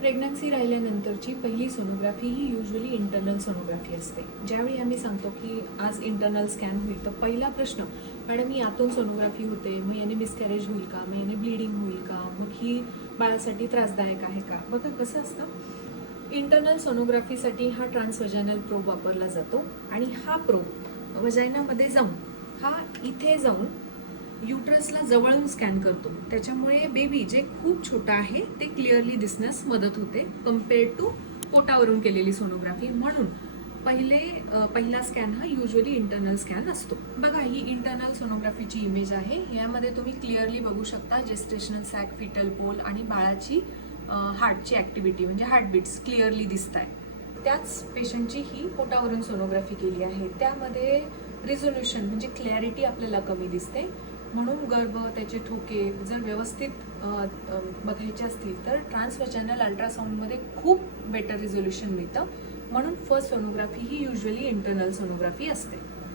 Pregnancy राहिल्यानंतरची पहिली sonography ही युजली इंटरनल सोनोग्राफी असते. ज्यावेळी आम्ही सांगतो की आज इंटरनल स्कॅन होईल तर पहिला प्रश्न मॅडम ही आतून सोनोग्राफी होते मग याने मिसकॅरेज होईल का? मग याने ब्लिडिंग होईल का? मग ही बाळासाठी त्रासदायक आहे का? बघा कसं असतं. इंटरनल सोनोग्राफीसाठी हा ट्रान्सवजनल प्रोब वापरला जातो आणि हा प्रोब वजायनामध्ये जाऊन हा इथे जाऊन युट्रसला जवळून स्कॅन करतो. त्याच्यामुळे बेबी जे खूप छोटा आहे ते क्लिअरली दिसण्यास मदत होते कम्पेअर्ड टू पोटावरून केलेली सोनोग्राफी म्हणून पहिले पहिला स्कॅन हा युजली इंटरनल स्कॅन असतो. बघा ही इंटरनल सोनोग्राफीची इमेज आहे. यामध्ये तुम्ही क्लिअरली बघू शकता जेस्टेशनल सॅक फिटल पोल आणि बाळाची हार्टची ॲक्टिव्हिटी म्हणजे हार्टबीट्स क्लिअरली दिसत आहे त्याच पेशंटची ही पोटावरून सोनोग्राफी केली आहे. त्यामध्ये रिझोल्युशन म्हणजे क्लॅरिटी आपल्याला कमी दिसते. म्हणून गर्भ त्याचे ठोके जर व्यवस्थित बघायचे असतील तर ट्रान्सवचॅनल अल्ट्रासाऊंडमध्ये खूप बेटर रिझोल्युशन मिळतं. म्हणून फर्स्ट सोनोग्राफी ही युजली इंटरनल सोनोग्राफी असते.